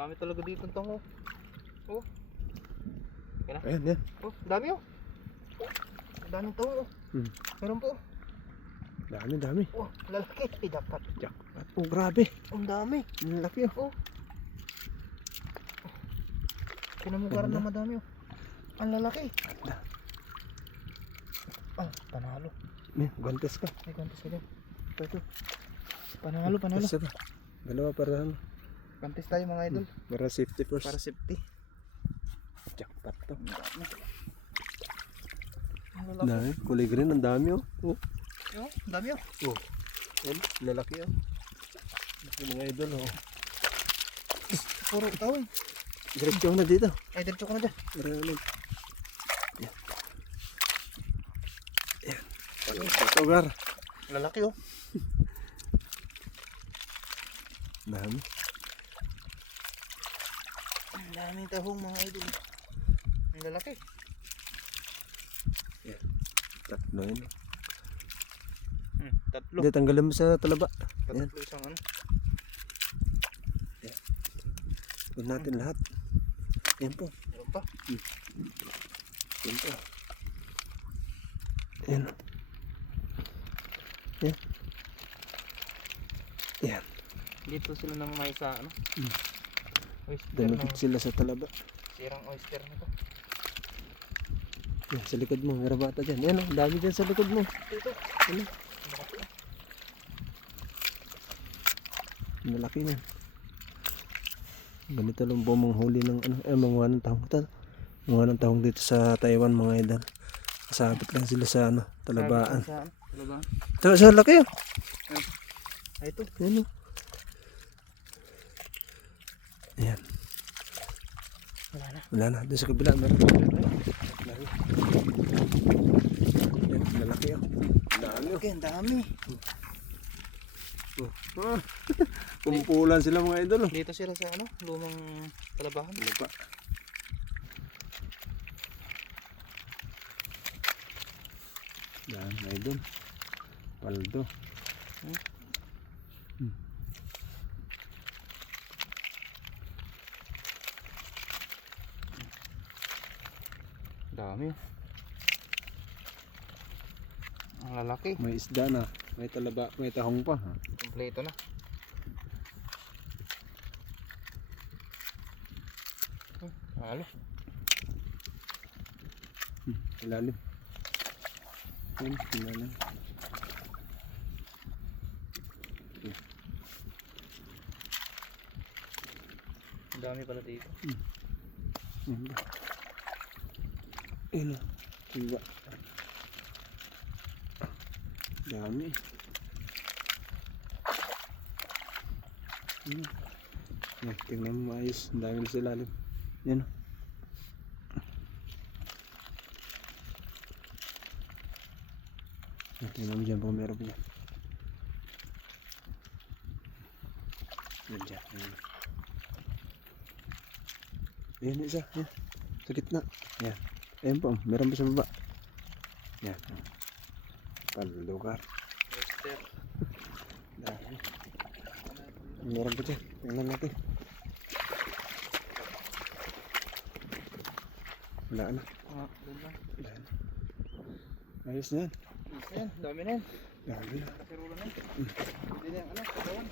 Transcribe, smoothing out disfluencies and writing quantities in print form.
Dami talaga dito ng tango. Oh. Yan na. Ayan, yan. Oh, dami oh. Daming tango oh. Meron po. Dami, dami. Oh, lalaki. Dapat. Jackpot. Oh, grabe. Ang dami. Ang laki oh. Oh. Pinamugaran na madami oh. Ang lalaki. Ganda. Ah, panalo. Gantes ka. Ay, ganito sila. Ito. Panalo. Gantes ka. Dalawa para ano. Gantis tayo mga idol. Para safety first. Para safety. Jackpot to. Ang lalaki. Dami. Kulay green. Ang dami oh. Oh. Oh, dami oh. Oh. Yan. Lalaki oh. Laki mga idol oh. Puro ikaw eh. Diretso na dito. Ay, diretso ko na dyan. Marami. Yan. Yan. Pag-ugar. Lalaki oh. Dami. Ang daming tahong mga idol. Ang lalaki. Yan. Tatlo yun. Tatlo. Hindi, tanggalin mo sa talaba. Yan. Tatlo isang ano. Yan. Huwag natin lahat. Yan po. Meron pa. Yan po. Yan. Yan. Yan. Dito sila nang may sa ano. Oyster Dumikit ng sila sa talaba. sirang oyster nito. Yan, sa likod mo. Meron bata dyan. Yan, ang dami dyan sa likod mo. Dito. Ano? Malaki yan. Ganito lang po manghuli ng ano, manguha ng tahong ito. Manguha ng tahong dito sa Taiwan mga idol. Kasabit lang sila sa ano, talabaan. Sa ano? Talabaan. Ito, sa laki oh. Ay, ito. Yan oh. Ayan. Wala na. Wala na. Doon sa kabila. Meron. Meron. Yan, malaki oh. Dami oh. Okay, ang dami. Pumpulan sila mga idol oh. Dito sila sa ano, lumang talabahan. Ano pa? Yan, idol. Paldo. Dami. Ang lalaki. May isda na. May talaba. May tahong pa. Ha? Kompleto na. Halo. Ilalim. Yan, ilalim. Ang dami pala dito. Yan ba? Yan o. Diba? Dami. Yan, tingnan mo maayos. Ang dami na sa ilalim. Yan o. Tingnan mo dyan kung meron pa dyan. Yan dyan. Yan. Yan isa. Yan. Sa gitna. Yan. Ayan po. Meron pa sa baba. Yan. Palugar. Oyster. Dahil. Meron pa dyan. Tingnan natin. Wala na. Doon lang. Wala na. Ayos na yan. Ayan, dami na yan. Dami na. Kapirulan na yan. Hindi na yung ano, katawan.